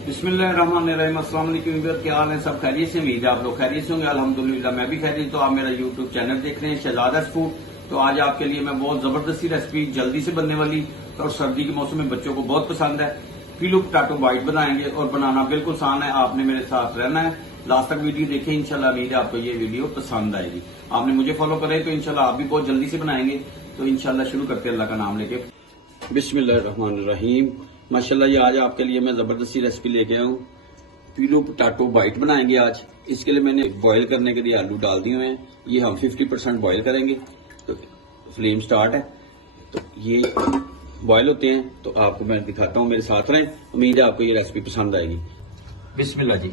बिस्मिल्लाहिर्रहमानिर्रहीम। अस्सलाम वालेकुम व्यूअर, क्या हाल है? सब खैरियत से? उम्मीद है आप लोग खैरियत से होंगे। अल्हम्दुलिल्लाह मैं भी खैरियत। तो आप मेरा यूट्यूब चैनल देख रहे हैं शहजादा फूड। तो आज आपके लिए मैं बहुत जबरदस्ती रेसिपी जल्दी से बनने वाली और सर्दी के मौसम में बच्चों को बहुत पसंद है, पीलू पोटैटो बाइट बनाएंगे। और बनाना बिल्कुल आसान है, आपने मेरे साथ रहना है, लास्ट तक वीडियो देखें। इंशाल्लाह उम्मीद है आपको ये वीडियो पसंद आएगी। आपने मुझे फॉलो करें तो इंशाल्लाह आप भी बहुत जल्दी से बनाएंगे। तो इंशाल्लाह शुरू करते हैं अल्लाह का नाम लेके। बिस्मिल्लाहिर्रहमानिर्रहीम। माशाल्लाह ये आज आपके लिए मैं जबरदस्ती रेसिपी लेके आया हूँ। पीलो पोटैटो बाइट बनाएंगे आज। इसके लिए मैंने बॉईल करने के लिए आलू डाल दिए हुए हैं। ये हम 50% बॉईल करेंगे। तो फ्लेम स्टार्ट है, तो ये बॉईल होते हैं तो आपको मैं दिखाता हूँ, मेरे साथ रहें। उम्मीद है आपको ये रेसिपी पसंद आएगी। बिस्मिल्लाह जी,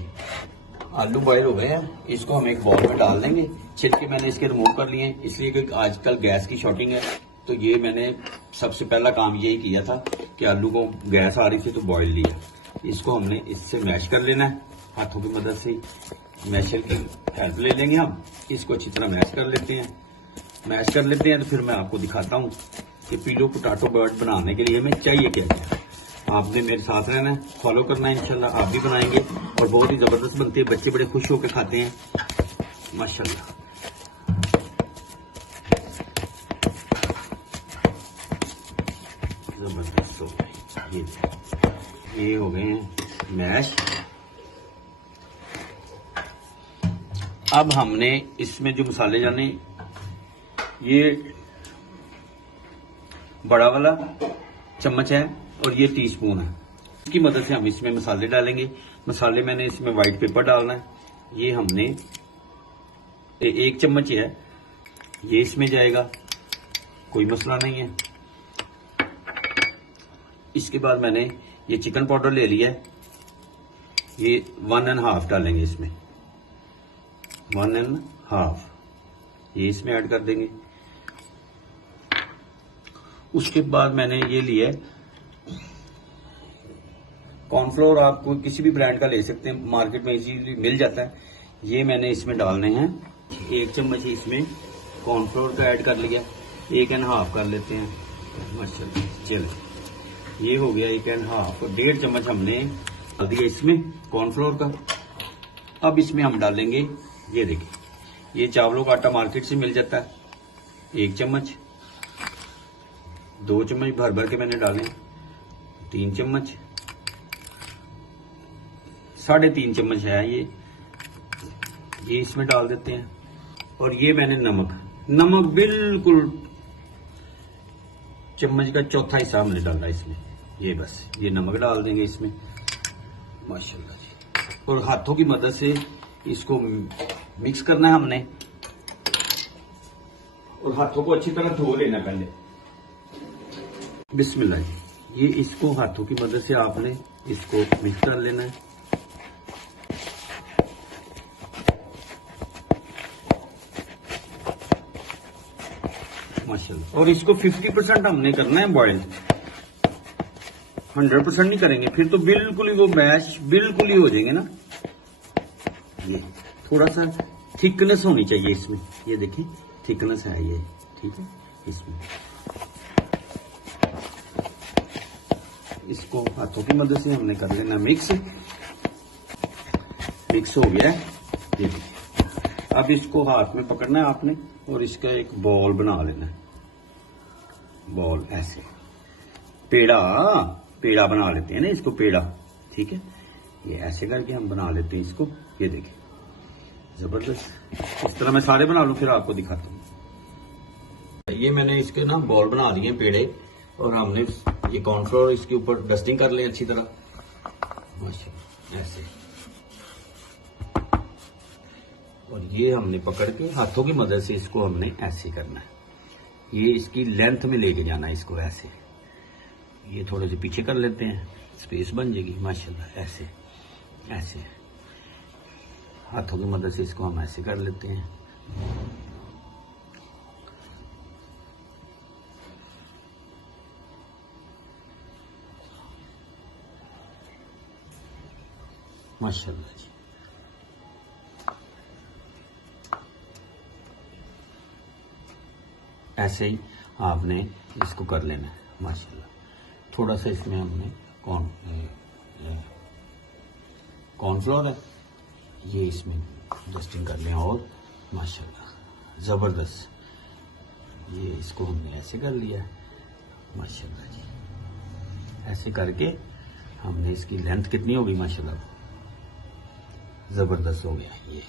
आलू बॉईल हो गए हैं, इसको हम एक बाउल में डाल देंगे। छिलके मैंने इसके रिमूव कर लिए हैं, इसलिए कि आजकल गैस की शॉर्टिंग है। तो ये मैंने सबसे पहला काम यही किया था कि आलू को गैस आ रही थी तो बॉईल लिया। इसको हमने इससे मैश कर लेना है, हाथों की मदद से मैशर की हेल्प ले लेंगे हम। इसको अच्छी तरह मैश कर लेते हैं। मैश कर लेते हैं तो फिर मैं आपको दिखाता हूँ कि पीलो पोटैटो बाइट बनाने के लिए हमें चाहिए क्या क्या। आपने मेरे साथ रहना है, फॉलो करना है। इंशाल्लाह आप भी बनाएंगे और बहुत ही जबरदस्त बनती है, बच्चे बड़े खुश होकर खाते हैं माशाल्लाह। जबरदस्त हो गए ये हो गए हैं मैश। अब हमने इसमें जो मसाले जाने, ये बड़ा वाला चम्मच है और ये टीस्पून है, इसकी मदद से हम इसमें मसाले डालेंगे। मसाले मैंने इसमें व्हाइट पेपर डालना है, ये हमने एक चम्मच है, ये इसमें जाएगा, कोई मसला नहीं है। इसके बाद मैंने ये चिकन पाउडर ले लिया है, ये 1.5 डालेंगे इसमें, 1.5 ये इसमें ऐड कर देंगे। उसके बाद मैंने ये लिया है कॉर्नफ्लोर, आपको किसी भी ब्रांड का ले सकते हैं, मार्केट में इजीली मिल जाता है। ये मैंने इसमें डालने हैं, 1 चम्मच इसमें कॉर्नफ्लोर का ऐड कर लिया, 1.5 कर लेते हैं माशाल्लाह। चलो ये हो गया 1.5 और 1.5 चम्मच हमने डाल दिया इसमें कॉर्नफ्लोर का। अब इसमें हम डालेंगे, ये देखिए, ये चावलों का आटा मार्केट से मिल जाता है, 1 चम्मच, 2 चम्मच भर भर के मैंने डाले, 3 चम्मच, 3.5 चम्मच है ये इसमें डाल देते हैं। और ये मैंने नमक बिल्कुल चम्मच का चौथा हिस्सा हमने डाला इसमें, ये बस ये नमक डाल देंगे इसमें माशाल्लाह जी। और हाथों की मदद से इसको मिक्स करना है हमने, और हाथों को अच्छी तरह धो लेना पहले। बिस्मिल्लाह जी, ये इसको हाथों की मदद से आपने इसको मिक्स कर लेना है। माशाल्लाह। और इसको 50% हमने करना है बॉयल, 100% नहीं करेंगे, फिर तो बिल्कुल ही वो मैश बिल्कुल ही हो जाएंगे ना। ये थोड़ा सा थिकनेस होनी चाहिए इसमें, ये देखिए थिकनेस है ये, ठीक है। इसमें इसको हाथों की मदद से हमने कर लेना मिक्स हो गया है ये देखिए। अब इसको हाथ में पकड़ना है आपने और इसका एक बॉल बना लेना है, बॉल ऐसे, पेड़ा बना लेते हैं ना इसको, पेड़ा, ठीक है। ये ऐसे करके हम बना लेते हैं इसको, ये देखिए जबरदस्त। इस तरह मैं सारे बना लूं फिर आपको दिखाता हूँ। ये मैंने इसके ना बॉल बना लिए पेड़े, और हमने ये कॉर्नफ्लोर इसके ऊपर डस्टिंग कर लें अच्छी तरह माशाल्लाह ऐसे। और ये हमने पकड़ के हाथों की मदद से इसको हमने ऐसे करना है, ये इसकी लेंथ में लेके जाना है इसको ऐसे। ये थोड़े से पीछे कर लेते हैं, स्पेस बन जाएगी माशाल्लाह ऐसे ऐसे। हाथों की मदद से इसको हम ऐसे कर लेते हैं माशाल्लाह जी। ऐसे ही आपने इसको कर लेना है माशाल्लाह। थोड़ा सा इसमें हमने कॉर्नफ्लोर है, ये इसमें डस्टिंग कर लें और माशाल्लाह ज़बरदस्त। ये इसको हमने ऐसे कर लिया माशाल्लाह जी। ऐसे करके हमने इसकी लेंथ कितनी होगी माशाल्लाह ज़बरदस्त हो गया ये।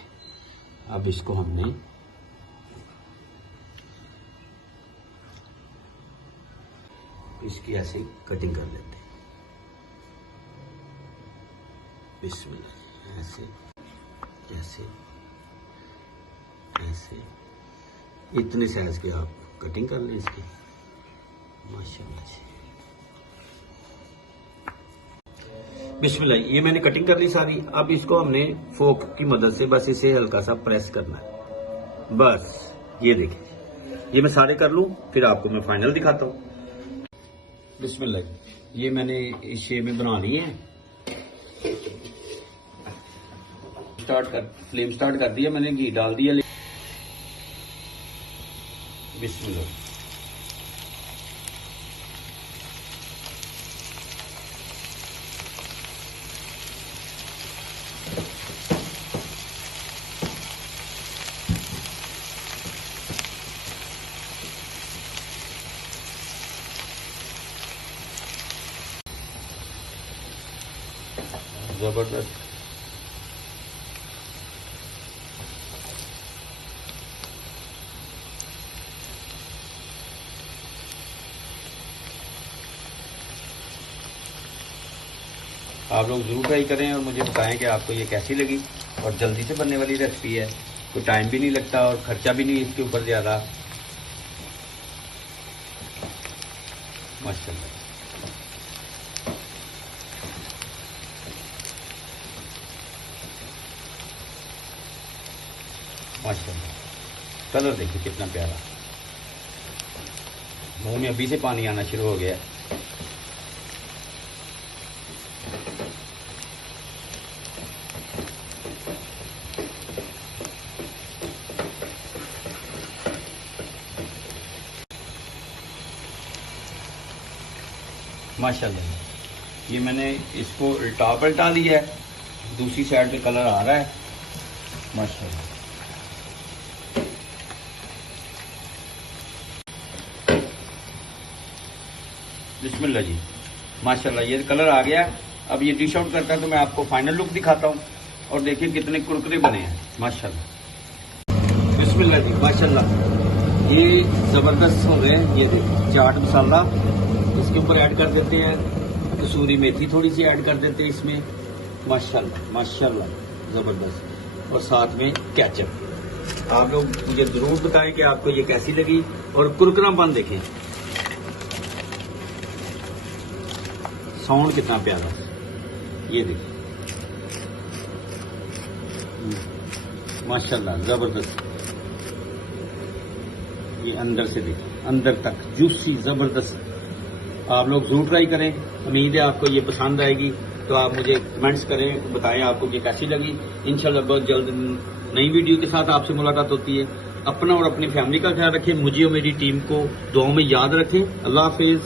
अब इसको हमने इसकी ऐसे कटिंग कर लेते हैं। बिस्मिल्लाह, ऐसे ऐसे ऐसे इतने साइज के आप कटिंग कर लें इसकी माशाल्लाह जी। बिस्मिल्लाह, ये मैंने कटिंग कर ली सारी। अब इसको हमने फोक की मदद से बस इसे हल्का सा प्रेस करना है बस। ये देखिए, ये मैं सारे कर लूं फिर आपको मैं फाइनल दिखाता हूं। बिस्मिल्लाह, ये मैंने इस शेप में बना लिए हैं। फ्लेम स्टार्ट कर दिया मैंने, घी डाल दिया। बिस्मिल्लाह, जबरदस्त। आप लोग जरूर ट्राई करें और मुझे बताएं कि आपको ये कैसी लगी। और जल्दी से बनने वाली रेसिपी है, कोई टाइम भी नहीं लगता और खर्चा भी नहीं इसके ऊपर ज़्यादा। माशाल्लाह, माशाल्लाह, कलर देखिए कितना प्यारा। मुंह में अभी से पानी आना शुरू हो गया है। माशाल्लाह, ये मैंने इसको उल्टा पलटा लिया है, दूसरी साइड पे कलर आ रहा है माशाल्लाह। बिस्मिल्लाह जी, माशाल्लाह ये कलर आ गया। अब ये डिश आउट करता है तो मैं आपको फाइनल लुक दिखाता हूँ और देखिए कितने कुरकुरे बने हैं माशाल्लाह। बिस्मिल्लाह जी, माशाल्लाह ये जबरदस्त हो गए हैं। ये देखिए चाट मसाला इसके ऊपर ऐड कर देते हैं, कसूरी मेथी थोड़ी सी ऐड कर देते हैं इसमें माशाल्लाह माशाल्लाह जबरदस्त। और साथ में केचप। आप लोग मुझे जरूर बताएं कि आपको ये कैसी लगी। और कुरकुरापन देखें, साउंड कितना प्यारा, ये देखिए माशाल्लाह जबरदस्त। ये अंदर से देखिए, अंदर तक जूसी जबरदस्त। आप लोग जरूर ट्राई करें, उम्मीद है आपको ये पसंद आएगी। तो आप मुझे कमेंट्स करें, बताएं आपको ये कैसी लगी। इंशाल्लाह बहुत जल्द नई वीडियो के साथ आपसे मुलाकात होती है। अपना और अपनी फैमिली का ख्याल रखें, मुझे और मेरी टीम को दुआओं में याद रखें। अल्लाह हाफिज।